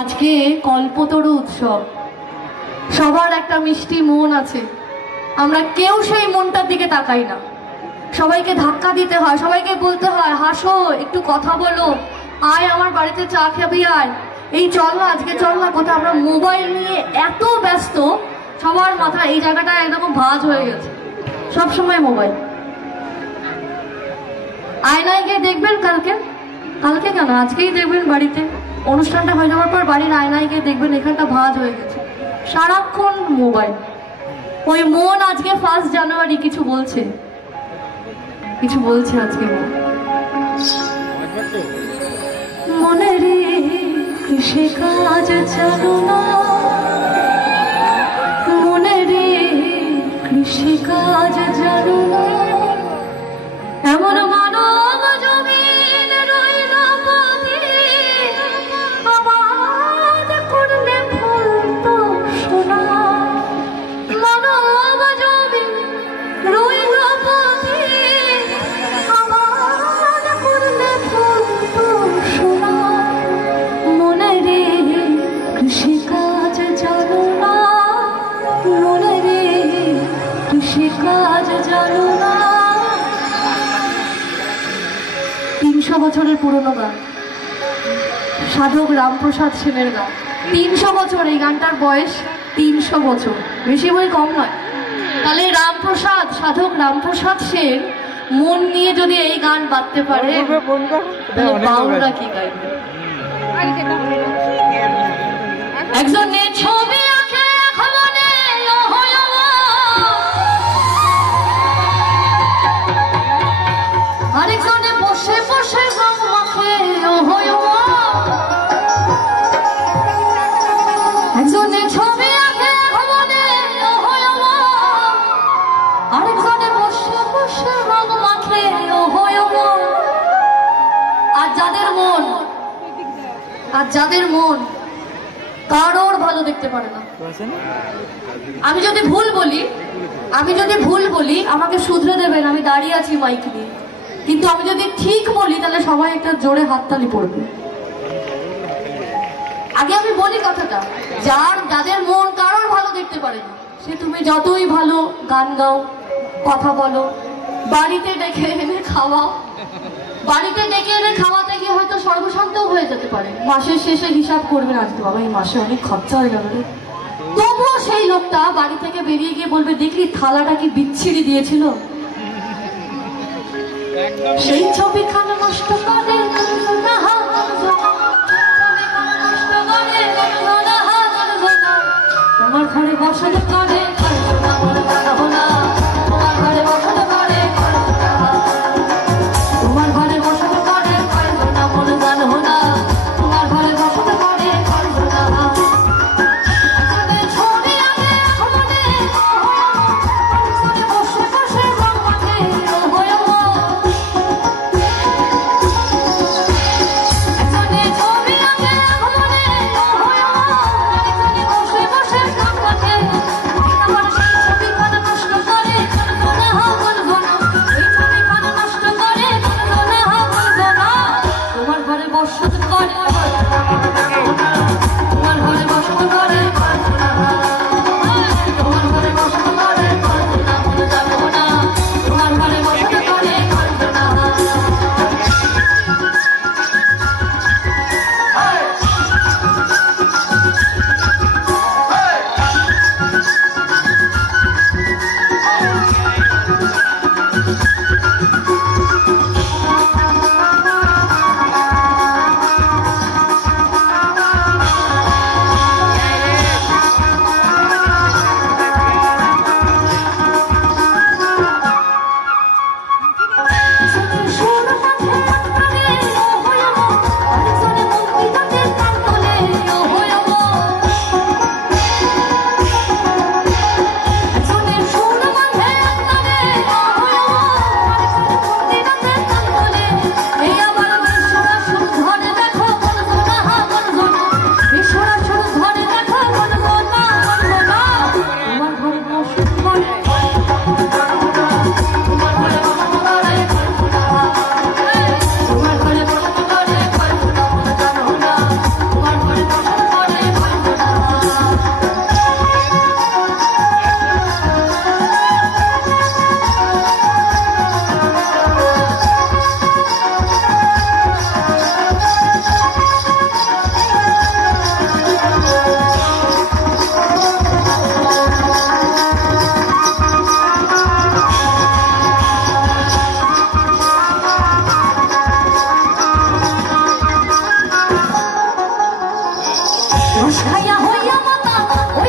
আজকে কল্পতরু উৎসব। সবার একটা মিষ্টি মন আছে, আমরা কেউ সেই মনটার দিকে তাকাই না। সবাইকে ধাক্কা দিতে হয়, সবাইকে বলতে হয় হাসো, একটু কথা বলো, আয় আমার বাড়িতে চা খাবি, আয়, এই চল না, আজকে চল না কোথাও। আমরা মোবাইল নিয়ে এত ব্যস্ত, সবার মাথা এই জায়গাটা একদম ভাঁজ হয়ে গেছে, সব সময় মোবাইল। আয়নায় গিয়ে দেখবেন, কালকে কেন আজকেই দেখবেন, বাড়িতে অনুষ্ঠানটা হয়ে যাওয়ার পর বাড়ির আয়নায় গিয়ে দেখবেন এখানটা ভাঁজ হয়ে গেছে, সারাক্ষণ মোবাইল। ওই মন আজকে 1 জানুয়ারি কিছু বলছে আজকে মনের কৃষিকাজ চালু না, মনের কৃষিকাজ চালু না, এমন মানব জমিন রইল পথে, আবাদ করলে ফুল তো সোনা। মানব জমিন রইল পথে, আবাদ করলে ফুল তো সোনা, মনের কৃষিকাজ জানো না, মনের কৃষিকাজ জানো না। 300 বছরের পুরনো গান, সাধক রামপ্রসাদ সেনের গান। 300 বছর, এই গানটার বয়স 300 বছর, বেশি বই কম নয়। তাহলে সাধক রামপ্রসাদ সেন মন নিয়ে যদি এই গান বাঁধতে পারে, বাউলরা কি গাইবে? একজনে ছবি আঁকে খবনে, আরেকজনে বসে বসে রং মাখে, একজনে ছবি আঁকে খবনে, আরেকজনে বসে বসে রং মাখে। আর যাদের মন কারোর ভালো দেখতে পারে না, আমি যদি ভুল বলি আমাকে শুধরে দেবেন, আমি দাঁড়িয়ে আছি মাইক নিয়ে। কিন্তু আমি যদি ঠিক বলি তাহলে সবাই একটা জোরে হাততালি পড়বে। আগে আমি বলি কথাটা, যাদের মন কারোর ভালো দেখতে পারে না, সে তুমি যতই ভালো গান গাও, কথা বলো, বাড়িতে ডেকে এনে খাওয়াও, বাড়িতে ডেকে এনে খাওয়াতে গিয়ে হয়তো সর্বশান্তও হয়ে যেতে পারে। মাসের শেষে হিসাব করবেন, আজকে বাবা এই মাসে অনেক খরচা হয়ে গেল রে, তবুও সেই লোকটা বাড়ি থেকে বেরিয়ে গিয়ে বলবে, দেখলি থালাটা কি বিচ্ছিরি দিয়েছিল। সেই ছবি খানা নষ্ট করে তোমার ঘরে বসাতে পারে, তোমার ঘরে বসাতে পারে, তোমার ঘরে বসাতে পারে, মন গান হোনা, তোমার ঘরে বসাতে পারে, ছবি আগে খবনে, বসে বসে রং মাখে, ছবি আগে খবনে, বসে বসে রং মাখে। রস খাইয়া হইয়া মাতা ওই